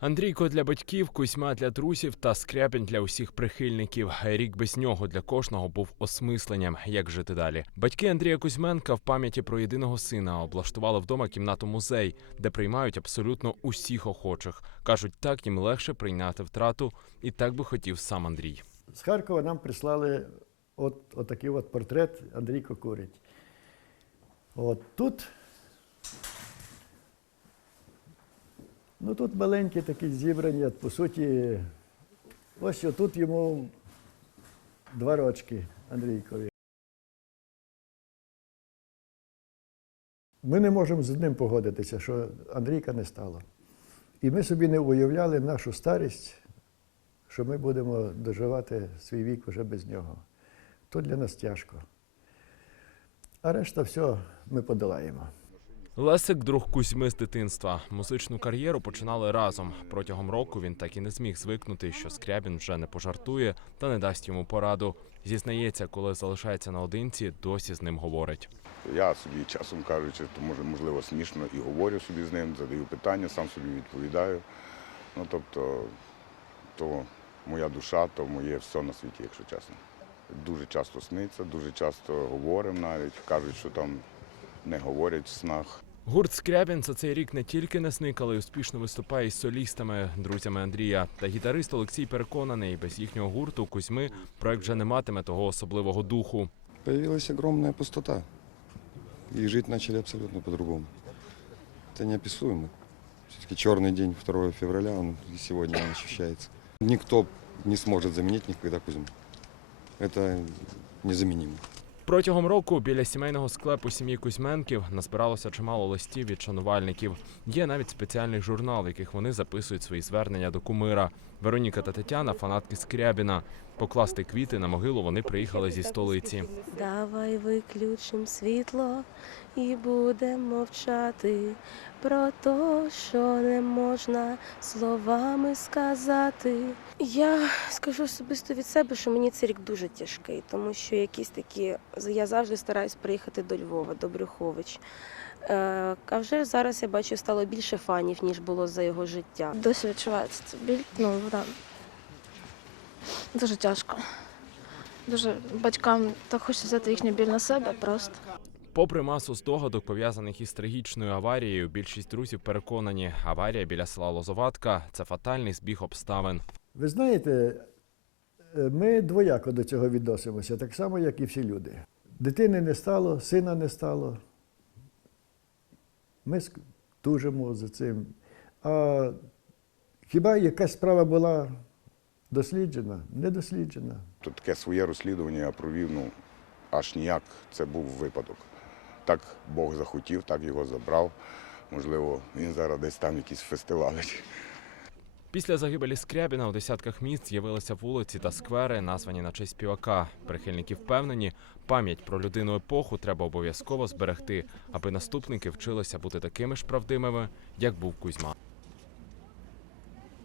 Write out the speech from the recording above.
Андрійко для батьків, Кузьма для друзів та Скрябін для усіх прихильників. Рік без нього для кожного був осмисленням, як жити далі. Батьки Андрія Кузьменка в пам'яті про єдиного сина облаштували вдома кімнату музей, де приймають абсолютно усіх охочих. кажуть, так їм легше прийняти втрату, і так би хотів сам Андрій. З Харкова нам прислали от, от такий от портрет Андрій Кокурить. От тут. Ну тут маленькі такі зібрані, по суті, ось тут йому два рочки Андрійкові. Ми не можемо з ним погодитися, що Андрійка не стало. І ми собі не уявляли нашу старість, що ми будемо доживати свій вік вже без нього. То для нас тяжко. А решта все ми подолаємо. Лесик друг Кузьми з дитинства. Музичну кар'єру починали разом. Протягом року він так і не зміг звикнути, що Скрябін вже не пожартує та не дасть йому пораду. Зізнається, коли залишається наодинці, досі з ним говорить. Я собі часом кажучи, то може можливо смішно і говорю собі з ним, задаю питання, сам собі відповідаю. Ну тобто, то моя душа, то моє все на світі, якщо чесно. Дуже часто сниться, дуже часто говоримо навіть. Кажуть, що там не говорять в снах. Гурт Скрябін за цей рік не тільки не сник, але й успішно виступає із солістами, друзями Андрія. Та гітарист Олексій переконаний, без їхнього гурту Кузьми проект вже не матиме того особливого духу. Появилась огромная пустота. И жить начали абсолютно по-другому. Это неописуемо. Все-таки черный день 2 февраля, он и сегодня он ощущается. Никто не сможет заменить никогда Кузьму. Это незаменимо. Протягом року біля сімейного склепу сім'ї Кузьменків назбиралося чимало листів від шанувальників. Є навіть спеціальний журнал, в яких вони записують свої звернення до кумира. Вероніка та Тетяна фанатки Скрябіна. Покласти квіти на могилу вони приїхали зі столиці. Давай виключим світло і будемо мовчати про те, що не можна словами сказати. Я скажу особисто від себе, що мені цей рік дуже тяжкий, тому що якісь такі я завжди стараюсь приїхати до Львова, до Брюхович. Е, А вже зараз я бачу, стало більше фанів, ніж було за його життя. Досі відчувається ця біль. Ну, вона дуже тяжко. Дуже батькам так хочеться взяти їхню біль на себе просто. Попри масу здогадок, пов'язаних із трагічною аварією, більшість друзів переконані, аварія біля села Лозоватка це фатальний збіг обставин. Ви знаєте, е, ми двояко до цього відносимося, так само, як і всі люди. Дитини не стало, сина не стало. Ми тужимо за цим. А хіба якась справа була досліджена? Не досліджена. То таке своє розслідування я провів, ну аж ніяк це був випадок. Так Бог захотів, так його забрав. Можливо, він зараз десь там якісь фестивалить. Після загибелі Скрябіна у десятках міст з'явилися вулиці та сквери, названі на честь співака. Прихильники впевнені, пам'ять про людину епоху треба обов'язково зберегти, аби наступники вчилися бути такими ж правдимими, як був Кузьма.